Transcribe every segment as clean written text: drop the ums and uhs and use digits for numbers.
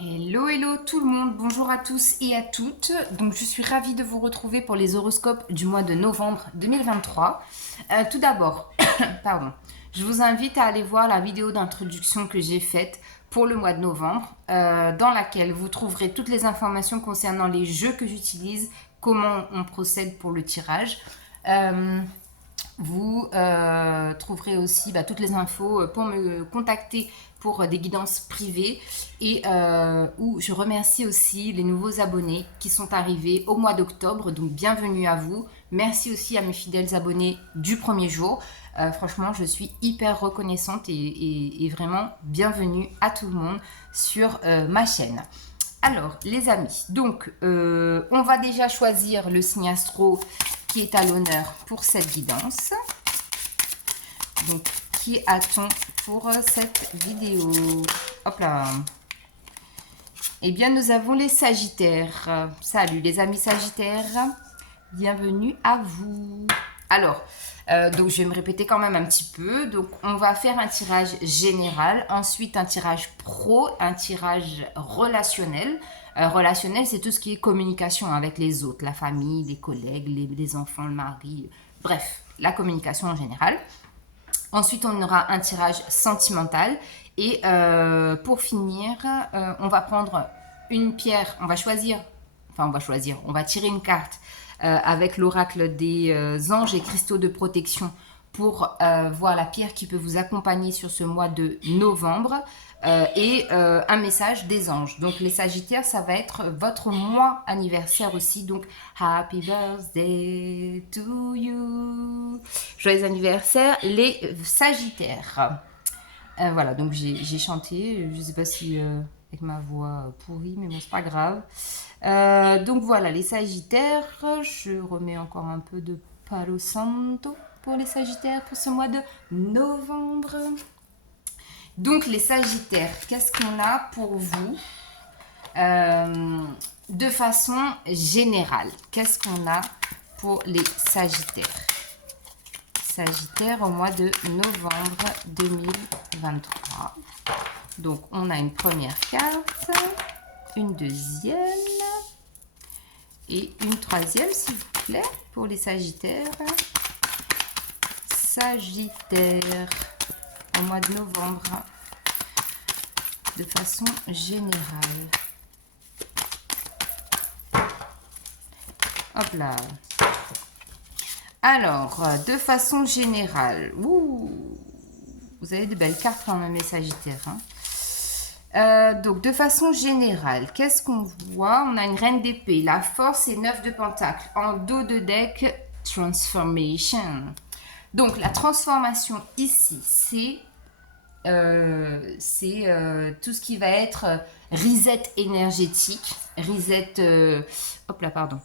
Hello, hello tout le monde, bonjour à tous et à toutes. Donc je suis ravie de vous retrouver pour les horoscopes du mois de novembre 2023. Tout d'abord, pardon, je vous invite à aller voir la vidéo d'introduction que j'ai faite pour le mois de novembre, dans laquelle vous trouverez toutes les informations concernant les jeux que j'utilise, comment on procède pour le tirage. Vous trouverez aussi toutes les infos pour me contacter pour des guidances privées et où je remercie aussi les nouveaux abonnés qui sont arrivés au mois d'octobre. Donc bienvenue à vous. Merci aussi à mes fidèles abonnés du premier jour. Franchement, je suis hyper reconnaissante et vraiment bienvenue à tout le monde sur ma chaîne. Alors, les amis, donc on va déjà choisir le signe astro qui est à l'honneur pour cette guidance. Donc, qui a-t-on pour cette vidéo? Hop là. Eh bien, nous avons les Sagittaires. Salut les amis Sagittaires. Bienvenue à vous. Alors, donc je vais me répéter quand même un petit peu. Donc, on va faire un tirage général, ensuite un tirage pro, un tirage relationnel. Relationnel, c'est tout ce qui est communication avec les autres, la famille, les collègues, les enfants, le mari, bref, la communication en général. Ensuite, on aura un tirage sentimental. Et pour finir, on va prendre une pierre, on va tirer une carte avec l'oracle des anges et cristaux de protection pour voir la pierre qui peut vous accompagner sur ce mois de novembre et un message des anges. Donc les Sagittaires, ça va être votre mois anniversaire aussi. Donc Happy Birthday to you. Joyeux anniversaire les Sagittaires. Voilà, donc j'ai chanté. Je ne sais pas si avec ma voix pourrie, mais bon, c'est pas grave. Donc voilà, les Sagittaires. Je remets encore un peu de Palo Santo pour les Sagittaires pour ce mois de novembre. Donc les Sagittaires, qu'est-ce qu'on a pour vous de façon générale? Qu'est-ce qu'on a pour les Sagittaires? Sagittaire au mois de novembre 2023. Donc on a une première carte, une deuxième et une troisième s'il vous plaît pour les Sagittaires. Sagittaire au mois de novembre de façon générale. Hop là. Alors, de façon générale, vous avez de belles cartes quand même les Sagittaires. Donc, de façon générale, qu'est-ce qu'on voit? On a une reine d'épée, la force et 9 de pentacles. En dos de deck, transformation. Donc, la transformation ici, c'est tout ce qui va être reset énergétique, reset, hop là, pardon.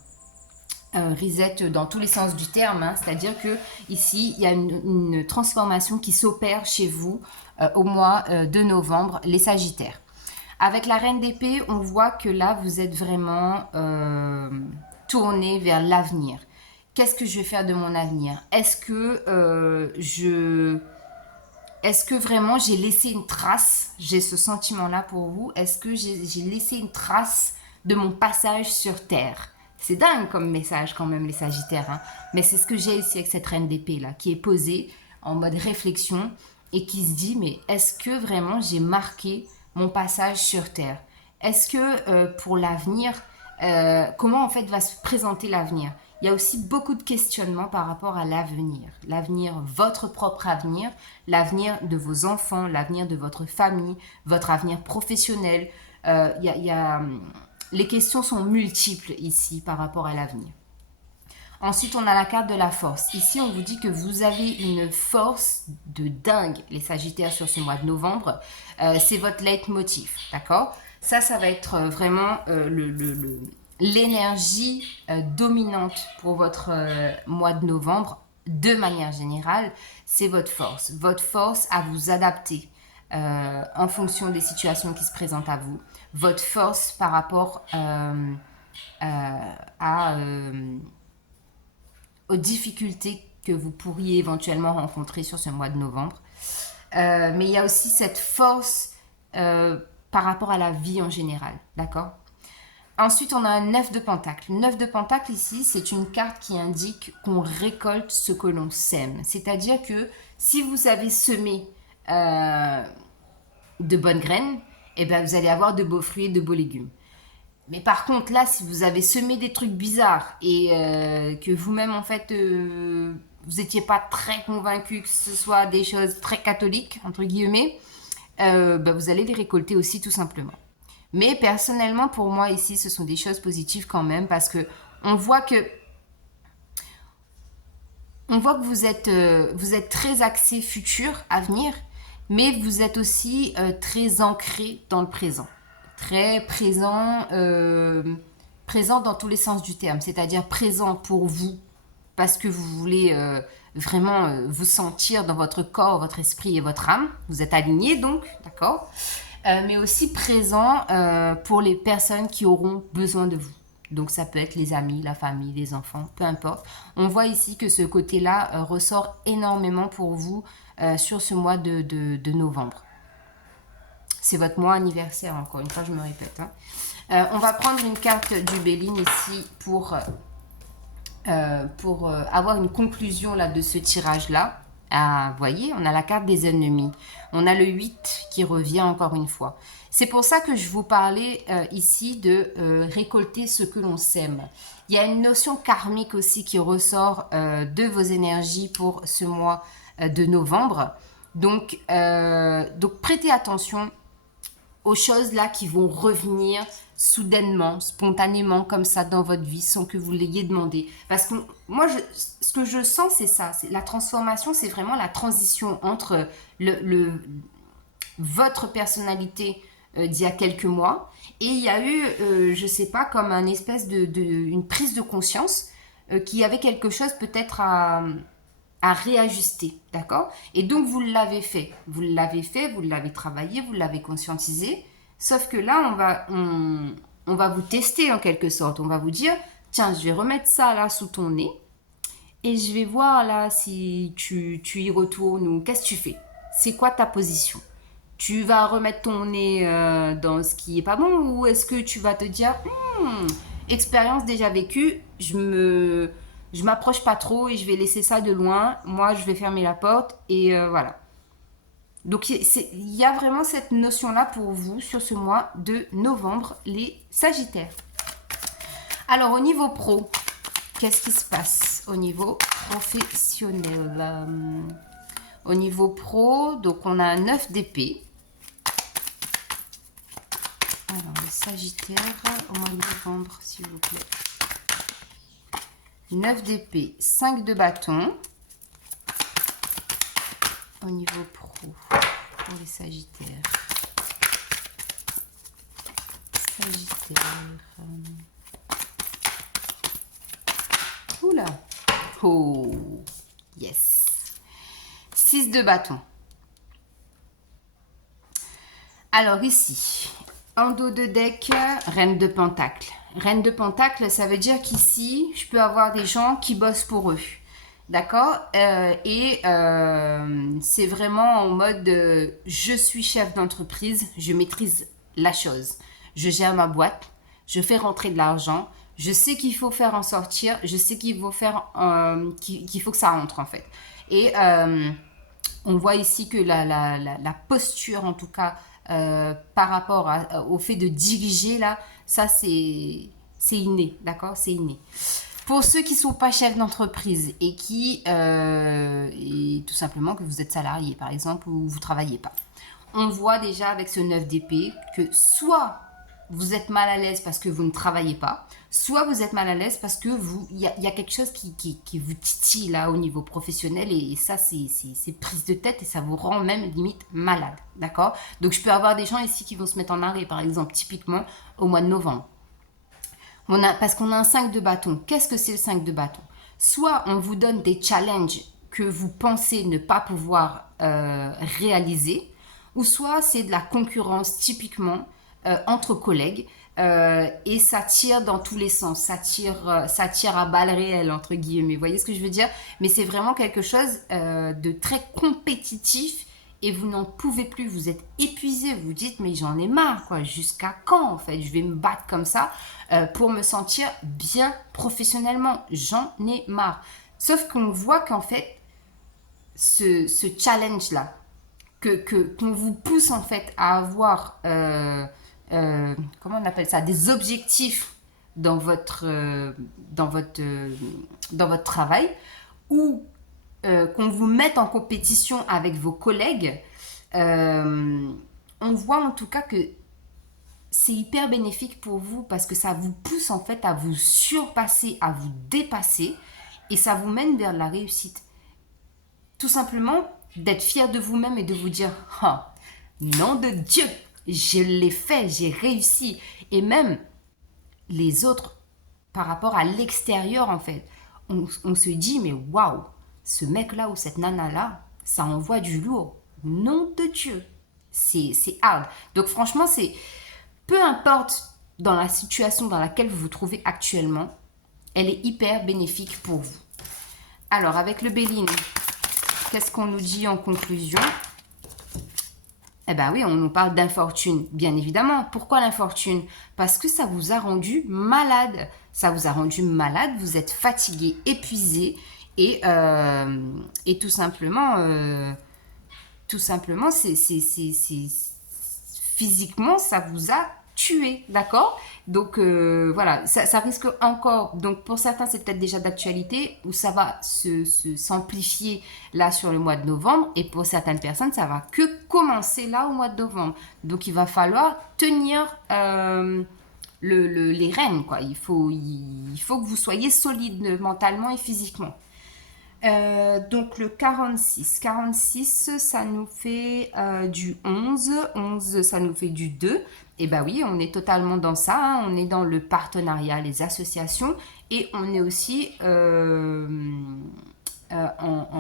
Reset dans tous les sens du terme, hein. C'est-à-dire que ici il y a une transformation qui s'opère chez vous au mois de novembre, les Sagittaires. Avec la reine d'épée, on voit que là vous êtes vraiment tourné vers l'avenir. Qu'est-ce que je vais faire de mon avenir? Est-ce que vraiment j'ai laissé une trace? J'ai ce sentiment-là pour vous. Est-ce que j'ai laissé une trace de mon passage sur Terre? C'est dingue comme message quand même les Sagittaires, hein. Mais c'est ce que j'ai ici avec cette reine d'épée là, qui est posée en mode réflexion et qui se dit mais est-ce que vraiment j'ai marqué mon passage sur Terre? Est-ce que pour l'avenir, comment en fait va se présenter l'avenir? Il y a aussi beaucoup de questionnements par rapport à l'avenir. L'avenir, votre propre avenir, l'avenir de vos enfants, l'avenir de votre famille, votre avenir professionnel. Les questions sont multiples ici par rapport à l'avenir. Ensuite, on a la carte de la force. Ici, on vous dit que vous avez une force de dingue, les Sagittaires, sur ce mois de novembre. C'est votre leitmotiv, d'accord? Ça va être vraiment l'énergie dominante pour votre mois de novembre. De manière générale, c'est votre force. Votre force à vous adapter en fonction des situations qui se présentent à vous. Votre force par rapport aux difficultés que vous pourriez éventuellement rencontrer sur ce mois de novembre. Mais il y a aussi cette force par rapport à la vie en général, d'accord? Ensuite, on a un 9 de pentacle. 9 de pentacle ici, c'est une carte qui indique qu'on récolte ce que l'on sème. C'est-à-dire que si vous avez semé de bonnes graines, eh ben, vous allez avoir de beaux fruits et de beaux légumes. Mais par contre, là, si vous avez semé des trucs bizarres et que vous-même, en fait, vous n'étiez pas très convaincu que ce soit des choses très catholiques, entre guillemets, bah, vous allez les récolter aussi tout simplement. Mais personnellement, pour moi, ici, ce sont des choses positives quand même parce que on voit que, vous êtes très axé futur, avenir, mais vous êtes aussi très ancré dans le présent. Très présent, présent dans tous les sens du terme, c'est-à-dire présent pour vous parce que vous voulez vraiment vous sentir dans votre corps, votre esprit et votre âme. Vous êtes aligné donc, d'accord, mais aussi présent pour les personnes qui auront besoin de vous. Donc ça peut être les amis, la famille, les enfants, peu importe. On voit ici que ce côté-là ressort énormément pour vous sur ce mois de novembre. C'est votre mois anniversaire, encore une fois, je me répète. Hein. On va prendre une carte du Béline ici pour avoir une conclusion là, de ce tirage-là. Ah, vous voyez, on a la carte des ennemis. On a le 8 qui revient encore une fois. C'est pour ça que je vous parlais ici de récolter ce que l'on sème. Il y a une notion karmique aussi qui ressort de vos énergies pour ce mois de novembre. Donc prêtez attention aux choses là qui vont revenir soudainement, spontanément, comme ça dans votre vie, sans que vous l'ayez demandé. Parce que moi, ce que je sens, c'est ça. La transformation, c'est vraiment la transition entre votre personnalité d'il y a quelques mois et il y a eu, je sais pas, comme un espèce une prise de conscience qu'il y avait quelque chose peut-être à réajuster, d'accord? Et donc, vous l'avez fait. Vous l'avez travaillé, vous l'avez conscientisé. Sauf que là, on va vous tester en quelque sorte. On va vous dire, tiens, je vais remettre ça là sous ton nez et je vais voir là si tu y retournes ou qu'est-ce que tu fais. C'est quoi ta position? Tu vas remettre ton nez dans ce qui est pas bon ou est-ce que tu vas te dire, expérience déjà vécue, je m'approche pas trop et je vais laisser ça de loin. Moi, je vais fermer la porte et voilà. Donc, il y a vraiment cette notion-là pour vous sur ce mois de novembre, les Sagittaires. Alors, au niveau pro, qu'est-ce qui se passe au niveau professionnel? Au niveau pro, donc on a un 9 d'épée. Alors, les Sagittaires, au mois de novembre, s'il vous plaît. 9 d'épée, 5 de bâton. Au niveau pro, pour les Sagittaires. Oula. Oh, yes. 6 de bâton. Alors ici, en dos de deck, reine de pentacle. Reine de pentacle, ça veut dire qu'ici, je peux avoir des gens qui bossent pour eux. D'accord? Et c'est vraiment en mode je suis chef d'entreprise, je maîtrise la chose. Je gère ma boîte, je fais rentrer de l'argent, je sais qu'il faut faire en sortir, je sais qu'il faut qu'il faut que ça rentre en fait. Et on voit ici que la posture en tout cas par rapport au fait de diriger là, ça c'est inné, d'accord? C'est inné. Pour ceux qui ne sont pas chefs d'entreprise et et tout simplement que vous êtes salarié par exemple ou vous ne travaillez pas, on voit déjà avec ce 9 d'épée que soit vous êtes mal à l'aise parce que vous ne travaillez pas, soit vous êtes mal à l'aise parce que il y a quelque chose qui vous titille là au niveau professionnel et ça c'est prise de tête et ça vous rend même limite malade, d'accord? Donc je peux avoir des gens ici qui vont se mettre en arrêt par exemple typiquement au mois de novembre. Parce qu'on a un 5 de bâton. Qu'est-ce que c'est le 5 de bâton? Soit on vous donne des challenges que vous pensez ne pas pouvoir réaliser, ou soit c'est de la concurrence typiquement entre collègues et ça tire dans tous les sens. Ça tire à balles réelles, entre guillemets. Vous voyez ce que je veux dire? Mais c'est vraiment quelque chose de très compétitif et vous n'en pouvez plus, vous êtes épuisé, vous dites mais j'en ai marre quoi, jusqu'à quand en fait je vais me battre comme ça pour me sentir bien professionnellement, j'en ai marre. Sauf qu'on voit qu'en fait ce challenge là, qu'on vous pousse en fait à avoir comment on appelle ça, des objectifs dans votre dans votre travail, ou qu'on vous mette en compétition avec vos collègues, on voit en tout cas que c'est hyper bénéfique pour vous parce que ça vous pousse en fait à vous surpasser, à vous dépasser, et ça vous mène vers la réussite. Tout simplement d'être fier de vous-même et de vous dire ah, nom de Dieu, je l'ai fait, j'ai réussi. Et même les autres, par rapport à l'extérieur en fait, on se dit mais waouh, ce mec là ou cette nana là, ça envoie du lourd. Nom de Dieu, c'est hard. Donc franchement, c'est peu importe dans la situation dans laquelle vous vous trouvez actuellement, elle est hyper bénéfique pour vous. Alors avec le Béline, qu'est-ce qu'on nous dit en conclusion? Eh bien oui, on nous parle d'infortune, bien évidemment. Pourquoi l'infortune? Parce que ça vous a rendu malade. Ça vous a rendu malade, vous êtes fatigué, épuisé, et tout simplement, physiquement, ça vous a tué, d'accord? Donc voilà, ça risque encore, donc pour certains c'est peut-être déjà d'actualité, ou ça va s'amplifier là sur le mois de novembre, et pour certaines personnes ça va que commencer là au mois de novembre. Donc il va falloir tenir les rênes, quoi. Il faut que vous soyez solide mentalement et physiquement. Donc le 46, ça nous fait du 11, 11 ça nous fait du 2. Et bah oui, on est totalement dans ça, hein. On est dans le partenariat, les associations, et on est aussi en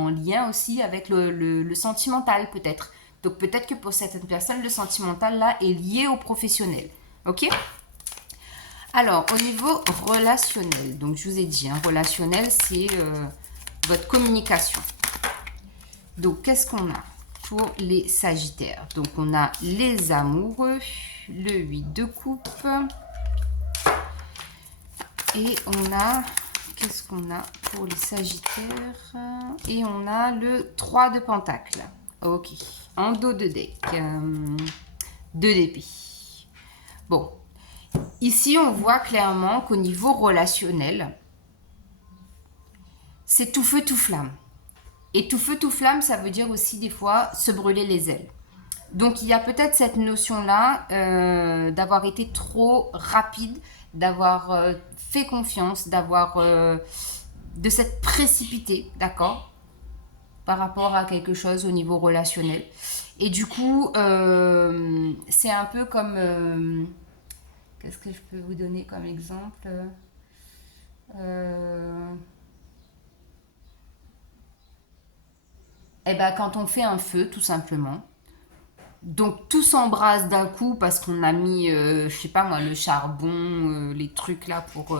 lien aussi avec le sentimental peut-être. Donc peut-être que pour certaines personnes, le sentimental là est lié au professionnel. Ok? Alors au niveau relationnel, donc je vous ai dit, hein, relationnel c'est votre communication. Donc, qu'est-ce qu'on a pour les Sagittaires? Donc, on a les amoureux, le 8 de coupe, et on a, qu'est-ce qu'on a pour les Sagittaires? Et on a le 3 de Pentacle. Ok, en dos de deck, 2 d'épée. Bon, ici, on voit clairement qu'au niveau relationnel, c'est tout feu, tout flamme. Et tout feu, tout flamme, ça veut dire aussi des fois se brûler les ailes. Donc il y a peut-être cette notion-là d'avoir été trop rapide, d'avoir fait confiance, de s'être précipité, d'accord, par rapport à quelque chose au niveau relationnel. Et du coup, c'est un peu comme... qu'est-ce que je peux vous donner comme exemple? Eh ben, quand on fait un feu, tout simplement. Donc tout s'embrase d'un coup parce qu'on a mis, je sais pas moi, le charbon, les trucs là pour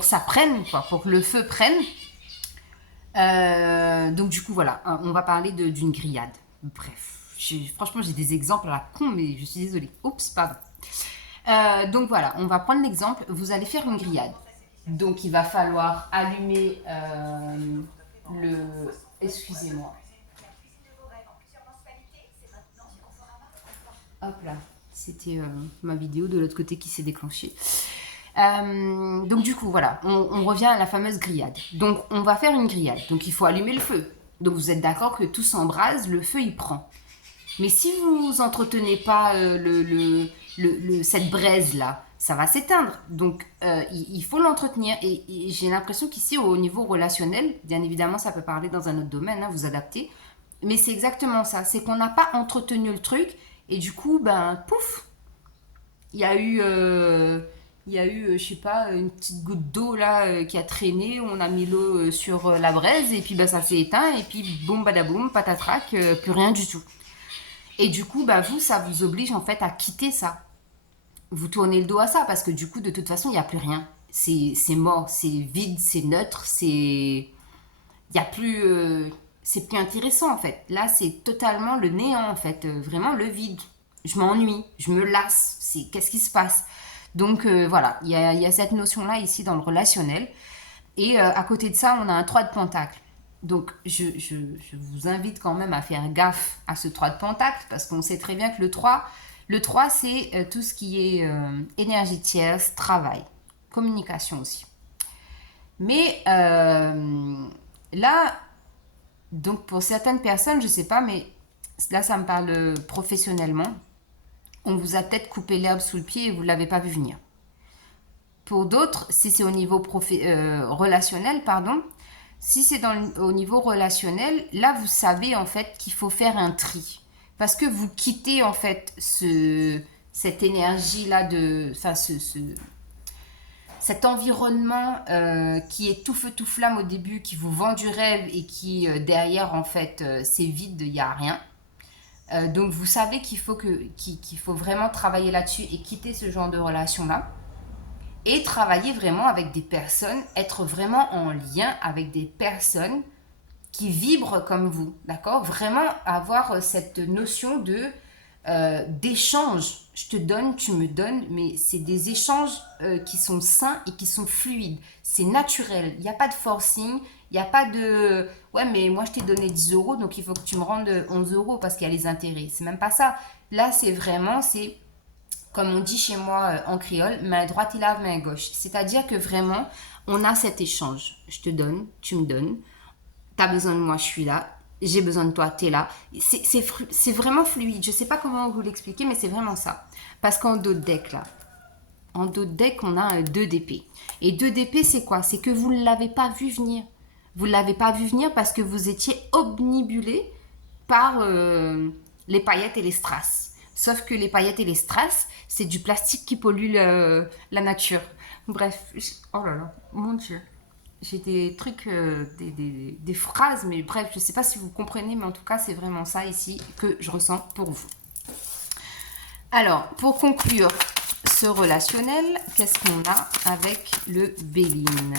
que ça prenne, quoi, pour que le feu prenne. Donc du coup voilà, on va parler d'une grillade. Bref, franchement j'ai des exemples à la con, mais je suis désolée. Oups, pardon. Donc voilà, on va prendre l'exemple. Vous allez faire une grillade. Donc il va falloir allumer le... Excusez-moi. Hop là, c'était ma vidéo de l'autre côté qui s'est déclenchée. Donc du coup, voilà, on revient à la fameuse grillade. Donc on va faire une grillade, donc il faut allumer le feu. Donc vous êtes d'accord que tout s'embrase, le feu il prend. Mais si vous entretenez pas cette braise là, ça va s'éteindre. Donc il faut l'entretenir. Et j'ai l'impression qu'ici au niveau relationnel, bien évidemment ça peut parler dans un autre domaine, hein, vous adaptez. Mais c'est exactement ça, c'est qu'on n'a pas entretenu le truc. Et du coup, ben, pouf, il y a eu, je sais pas, une petite goutte d'eau là qui a traîné. On a mis l'eau sur la braise et puis ben, ça s'est éteint. Et puis, boum, badaboum, patatrac, plus rien du tout. Et du coup, ben, vous, ça vous oblige en fait à quitter ça. Vous tournez le dos à ça parce que du coup, de toute façon, il n'y a plus rien. C'est mort, c'est vide, c'est neutre, c'est... Il n'y a plus... c'est plus intéressant en fait. Là, c'est totalement le néant en fait, vraiment le vide. Je m'ennuie, je me lasse, qu'est-ce qui se passe? Donc voilà, il y a cette notion-là ici dans le relationnel. Et à côté de ça, on a un 3 de pentacle. Donc je vous invite quand même à faire gaffe à ce 3 de pentacle parce qu'on sait très bien que le 3 c'est tout ce qui est énergie tierce, travail, communication aussi. Mais là, donc pour certaines personnes, je sais pas, mais là ça me parle professionnellement, on vous a peut-être coupé l'herbe sous le pied et vous ne l'avez pas vu venir. Pour d'autres, si c'est au niveau relationnel, pardon, si c'est au niveau relationnel, là vous savez en fait qu'il faut faire un tri. Parce que vous quittez en fait cette énergie-là cet environnement qui est tout feu tout flamme au début, qui vous vend du rêve et qui derrière en fait c'est vide, il n'y a rien. Donc vous savez qu'il faut vraiment travailler là-dessus et quitter ce genre de relation-là. Et travailler vraiment avec des personnes, être vraiment en lien avec des personnes qui vibrent comme vous, d'accord? Vraiment avoir cette notion d'échange. Je te donne, tu me donnes, mais c'est des échanges qui sont sains et qui sont fluides. C'est naturel, il n'y a pas de forcing, il n'y a pas de « ouais, mais moi je t'ai donné 10 euros, donc il faut que tu me rendes 11 euros parce qu'il y a les intérêts ». C'est même pas ça. Là, c'est vraiment, comme on dit chez moi en créole, main droite il lave main gauche. C'est-à-dire que vraiment, on a cet échange. Je te donne, tu me donnes. Tu as besoin de moi, je suis là. J'ai besoin de toi, tu es là. C'est vraiment fluide. Je ne sais pas comment vous l'expliquer, mais c'est vraiment ça. Parce qu'en dos de deck, là, en dos de deck, on a un 2 d'épée. Et 2 d'épée, c'est quoi? C'est que vous ne l'avez pas vu venir. Vous ne l'avez pas vu venir parce que vous étiez obnubilé par les paillettes et les strass. Sauf que les paillettes et les strass, c'est du plastique qui pollue la nature. Bref, oh là là, mon Dieu. J'ai des trucs, des phrases, mais bref, je ne sais pas si vous comprenez, mais en tout cas, c'est vraiment ça ici que je ressens pour vous. Alors, pour conclure ce relationnel, qu'est-ce qu'on a avec le Béline?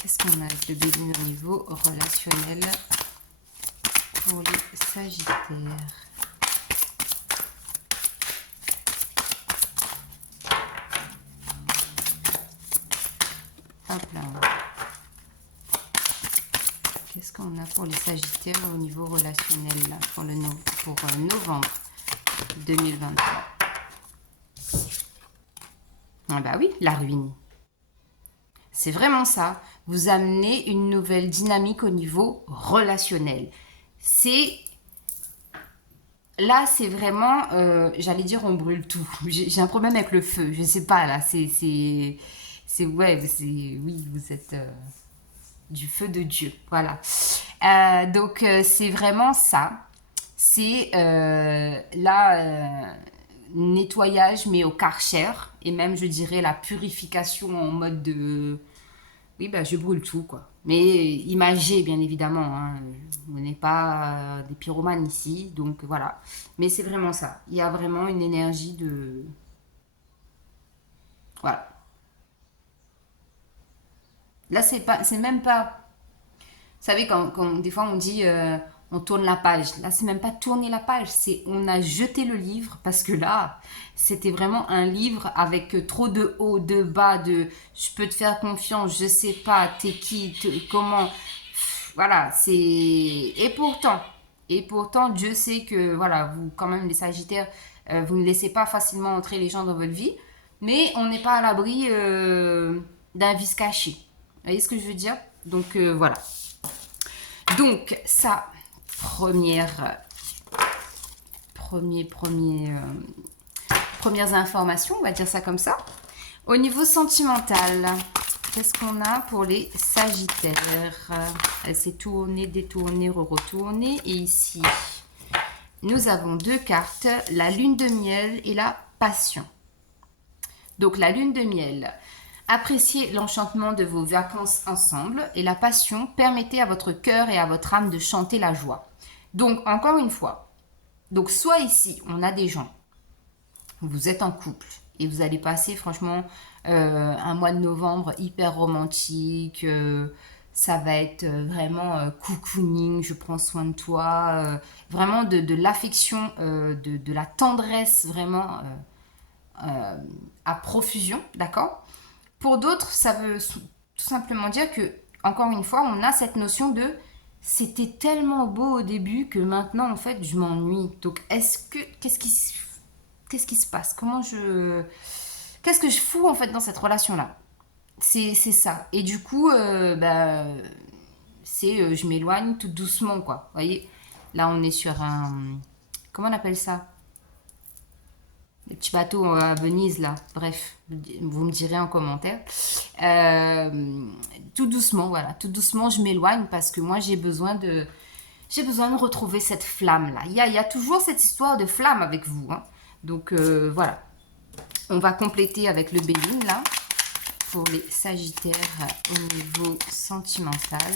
Qu'est-ce qu'on a avec le Béline au niveau relationnel pour les Sagittaires? Hop là. Qu'est-ce qu'on a pour les Sagittaires au niveau relationnel là, pour novembre 2023? Ah bah oui, la ruine. C'est vraiment ça. Vous amenez une nouvelle dynamique au niveau relationnel. Là, c'est vraiment, j'allais dire, on brûle tout. J'ai un problème avec le feu. Je sais pas là. Oui, vous êtes du feu de Dieu. Voilà. Donc c'est vraiment ça. C'est nettoyage, mais au Karcher, et même je dirais la purification en mode de oui, bah, je brûle tout, quoi. Mais imagé, bien évidemment. Hein. On n'est pas des pyromanes ici, donc voilà. Mais c'est vraiment ça. Il y a vraiment une énergie de... Voilà. Là, c'est même pas... Vous savez, quand des fois on dit on tourne la page. Là, c'est même pas tourner la page, c'est on a jeté le livre parce que là, c'était vraiment un livre avec trop de haut, de bas, de je peux te faire confiance, je sais pas, t'es qui, comment. Voilà, c'est. Et pourtant, Dieu sait que, voilà, vous, quand même, les Sagittaires, vous ne laissez pas facilement entrer les gens dans votre vie, mais on n'est pas à l'abri d'un vice caché. Vous voyez ce que je veux dire? Donc, voilà. Donc, ça, premières informations, on va dire ça comme ça. Au niveau sentimental, qu'est-ce qu'on a pour les Sagittaires? Elle s'est tournée, détournée, retournée. Et ici, nous avons deux cartes, la lune de miel et la passion. Donc, la lune de miel. Appréciez l'enchantement de vos vacances ensemble et la passion, permettez à votre cœur et à votre âme de chanter la joie. Donc, encore une fois, donc soit ici, on a des gens, vous êtes en couple Et vous allez passer franchement un mois de novembre hyper romantique. Ça va être vraiment cocooning, je prends soin de toi. Vraiment de l'affection, de la tendresse vraiment à profusion, d'accord? Pour d'autres, ça veut tout simplement dire que, encore une fois, on a cette notion de c'était tellement beau au début que maintenant, en fait, je m'ennuie. Donc, qu'est-ce qui se passe? Qu'est-ce que je fous, en fait, dans cette relation-là? C'est ça. Et du coup, je m'éloigne tout doucement, quoi. Vous voyez? Là, on est sur un. Comment on appelle ça? Les petits bateaux à Venise, là. Bref, vous me direz en commentaire. Tout doucement, voilà. Tout doucement, je m'éloigne parce que moi, j'ai besoin de retrouver cette flamme-là. Il y a toujours cette histoire de flamme avec vous, hein. Donc, voilà. On va compléter avec le Béline, là, pour les Sagittaires au niveau sentimental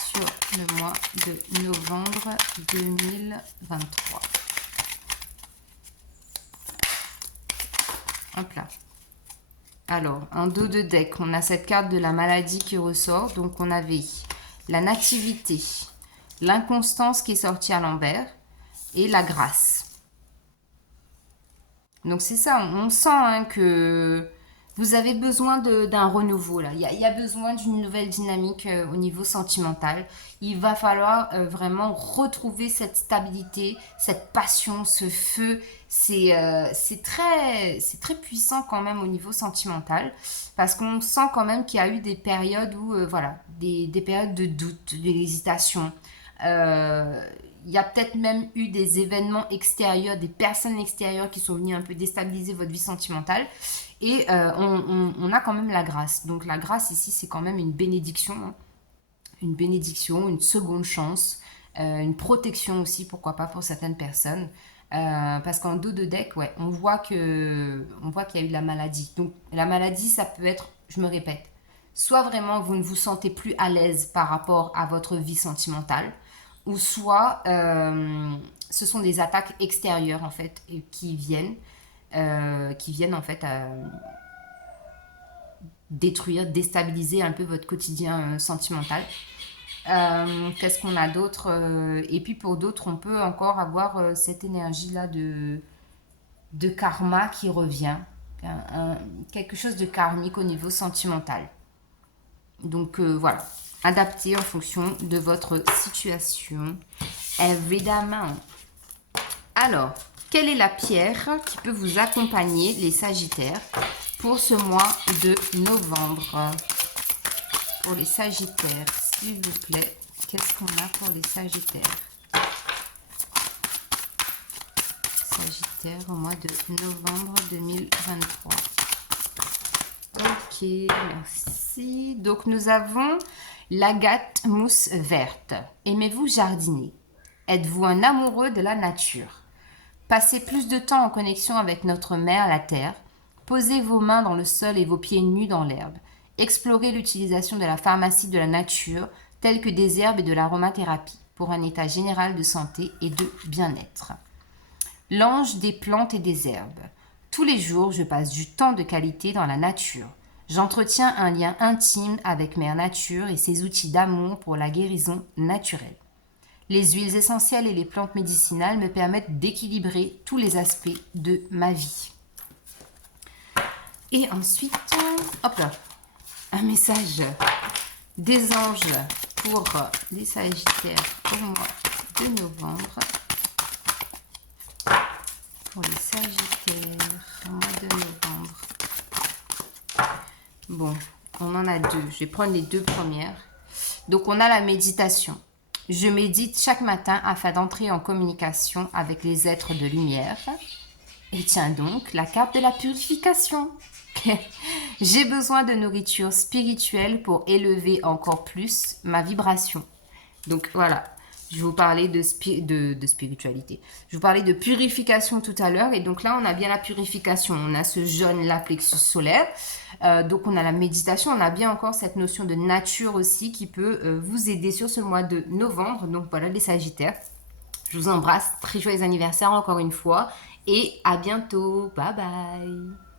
sur le mois de novembre 2023. Hop là. Alors, en dos de deck, on a cette carte de la maladie qui ressort. Donc, on avait la nativité, l'inconstance qui est sortie à l'envers et la grâce. Donc, c'est ça, on sent hein, que vous avez besoin d'un renouveau là. Il y a besoin d'une nouvelle dynamique au niveau sentimental. Il va falloir vraiment retrouver cette stabilité, cette passion, ce feu. C'est très puissant quand même au niveau sentimental parce qu'on sent quand même qu'il y a eu des périodes où, voilà, des périodes de doute, d'hésitation. Il y a peut-être même eu des événements extérieurs, des personnes extérieures qui sont venues un peu déstabiliser votre vie sentimentale. Et on a quand même la grâce. Donc la grâce ici, c'est quand même une bénédiction. Hein. Une bénédiction, une seconde chance, une protection aussi, pourquoi pas, pour certaines personnes. Parce qu'en dos de deck, ouais, on voit qu'il y a eu de la maladie. Donc la maladie, ça peut être, je me répète, soit vraiment vous ne vous sentez plus à l'aise par rapport à votre vie sentimentale, ou soit ce sont des attaques extérieures en fait qui viennent en fait détruire, déstabiliser un peu votre quotidien sentimental. Qu'est-ce qu'on a d'autre et puis pour d'autres, on peut encore avoir cette énergie-là de karma qui revient, quelque chose de karmique au niveau sentimental. Donc voilà, adapté en fonction de votre situation, évidemment. Alors, quelle est la pierre qui peut vous accompagner, les Sagittaires, pour ce mois de novembre? Pour les Sagittaires, s'il vous plaît, qu'est-ce qu'on a pour les Sagittaires? Sagittaire au mois de novembre 2023. Ok, merci. Donc, nous avons l'agate mousse verte. Aimez-vous jardiner? Êtes-vous un amoureux de la nature? Passez plus de temps en connexion avec notre mère, la terre. Posez vos mains dans le sol et vos pieds nus dans l'herbe. Explorez l'utilisation de la pharmacie de la nature, telle que des herbes et de l'aromathérapie, pour un état général de santé et de bien-être. L'ange des plantes et des herbes. Tous les jours, je passe du temps de qualité dans la nature. J'entretiens un lien intime avec Mère Nature et ses outils d'amour pour la guérison naturelle. Les huiles essentielles et les plantes médicinales me permettent d'équilibrer tous les aspects de ma vie. Et ensuite, hop là, un message des anges pour les Sagittaires au mois de novembre. Pour les Sagittaires au mois de novembre. Bon, on en a deux. Je vais prendre les deux premières. Donc, on a la méditation. Je médite chaque matin afin d'entrer en communication avec les êtres de lumière. Et tiens donc, la carte de la purification. J'ai besoin de nourriture spirituelle pour élever encore plus ma vibration. Donc voilà, je vous parlais de spiritualité. Je vous parlais de purification tout à l'heure. Et donc là, on a bien la purification. On a ce jaune, la plexus solaire. Donc on a la méditation. On a bien encore cette notion de nature aussi qui peut vous aider sur ce mois de novembre. Donc voilà, les Sagittaires. Je vous embrasse. Très joyeux anniversaire encore une fois. et à bientôt. Bye bye.